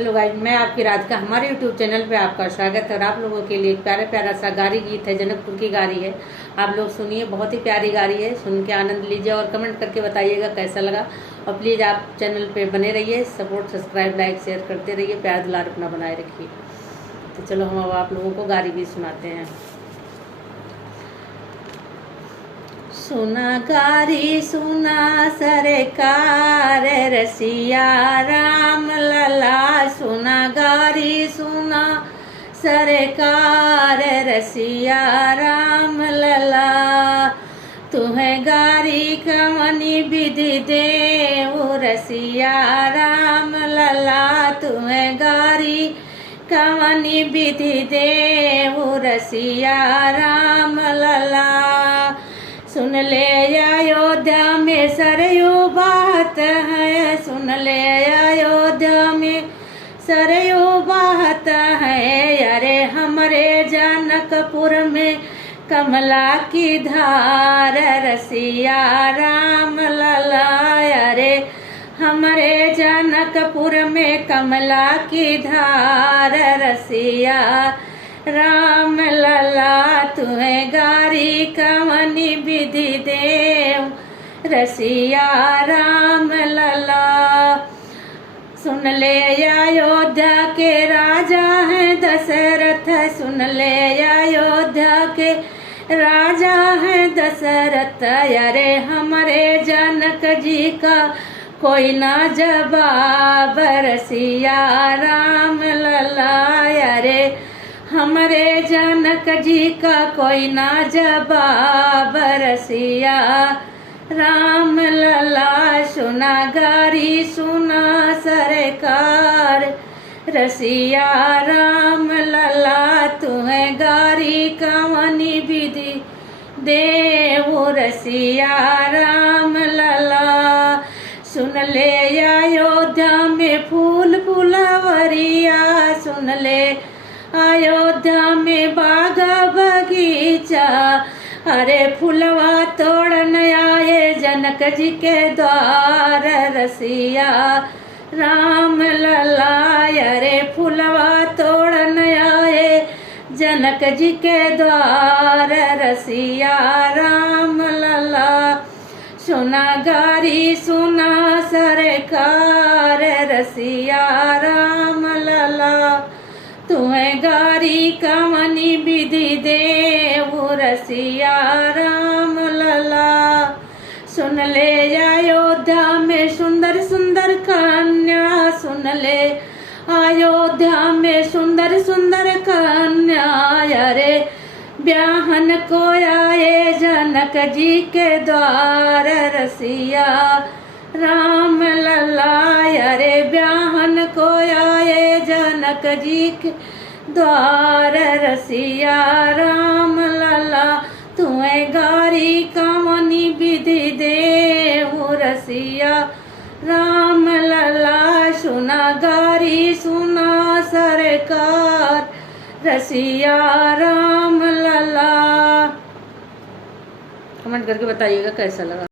Hello guys, मैं आपकी राधिका। हमारे यूट्यूब चैनल पे आपका स्वागत है। और आप लोगों के लिए एक प्यारा प्यारा सा गारी गीत है, जनकपुर की गारी है। आप लोग सुनिए, बहुत ही प्यारी गारी है, सुन के आनंद लीजिए और कमेंट करके बताइएगा कैसा लगा। और प्लीज़ आप चैनल पे बने रहिए, सपोर्ट, सब्सक्राइब, लाइक, शेयर करते रहिए, प्यार दुलार अपना बनाए रखिए। तो चलो हम अब आप लोगों को गारी गीत सुनाते हैं। सुना गारी सुना सरकार रसिया राम लला, सुना गारी सुना सरकार रसिया राम लला। तुम्हें गारी कमनी विधि देव रसिया राम लला, तुम्हें गारी कमनी विधि देव रसिया राम लला। सुन ले अयोध्या में सरयू बात है, सुन ले अयोध्या में सरयू बात है। अरे हमारे जनकपुर में कमला की धार रसिया राम लला। अरे हमारे जनकपुर में कमला की धार रसिया राम लला। तुम्हें गारी कमनी विधि देव रसिया राम लला। सुन ले अयोध्या के राजा हैं दशरथ, सुन ले अयोध्या के राजा हैं दशरथ। अरे हमारे जनक जी का कोई ना जवाब रसिया राम लला। अरे हमारे जनक जी का कोई ना जवाब रसिया राम लला। सुना गारी सुना सरकार रसिया राम लला, तुम्हें गारी कमनी विधि देव रसिया राम लला। सुन ले अयोध्या में फूल फुलवरिया, सुन ले अयोध्या में बागा बगीचा। अरे फुलवा तोड़न आए जनक जी के द्वार रसिया राम लला। अरे फुलवा तोड़न आए जनक जी के द्वार रसिया राम लला। सुना गारी सुना सरकार रसिया राम लला, तुम्हें गारी कमनी विधि देव रसिया राम लला। सुन ले अयोध्या में सुंदर सुंदर कन्या, सुन ले अयोध्या में सुंदर सुंदर कन्या। अरे ब्याहन को आए जनक जी के द्वार रसिया राम लला। अरे ब्याहन को आए जनक जी के द्वार रसिया राम लला। तुम्हें गारी कमनी विधि देव रसिया राम लला। सुना गारी सुना सरकार रसिया राम लला। कमेंट करके बताइएगा कैसा लगा।